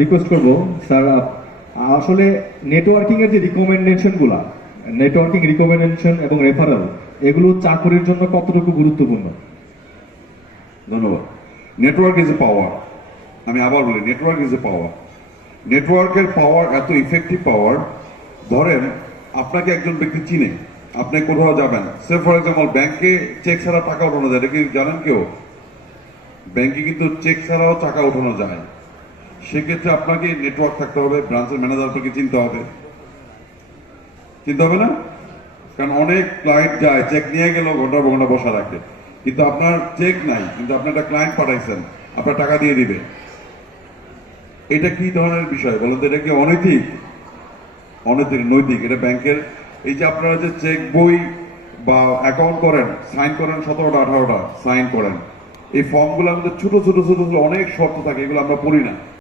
Request করব sir, আসলে networking এর যে রিকমেন্ডেশন এবং রেফারেল, এগুলো চাকরির জন্য কতটুকু গুরুত্বপূর্ণ? ধন্যবাদ। নেটওয়ার্ক ইজ এ পাওয়ার। আমি আবার বলি, নেটওয়ার্ক ইজ এ পাওয়ার। নেটওয়ার্কের পাওয়ার এত ইফেক্টিভ পাওয়ার। ধরেন আপনাকে একজন ব্যক্তি চিনে, আপনি কোথাও যাবেন, সে ফর এক্সাম্পল ব্যাংকে চেক ছাড়া টাকা উঠানো যায়, এটা কি জানেন কেউ? ব্যাংকে কিন্তু চেক ছাড়াও টাকা উঠানো যায়। সেক্ষেত্রে আপনাকে নেটওয়ার্ক থাকতে হবে, ব্রাঞ্চের ম্যানেজার আপনাকে চিনতে হবে, চিনতে হবে না? কারণ অনেক ক্লায়েন্ট যায়, চেক নিয়ে গেল ঘন্টা ঘন্টা বসা রাখে, কিন্তু আপনার চেক নাই, কিন্তু আপনি একটা ক্লায়েন্ট পাঠাইছেন, আপনার টাকা দিয়ে দিবে। এটা কি ধরনের বিষয় বলুন তো? এটা কি অনৈতিক? অনৈতিক, নৈতিক। এটা ব্যাংকের এই যে আপনারা যে চেক বই বা অ্যাকাউন্ট করেন, সাইন করেন 17টা 18টা সাইন করেন, এই ফর্মগুলোর মধ্যে ছোট ছোট ছোট ছোট অনেক শর্ত থাকে, এগুলো আমরা পড়ি না।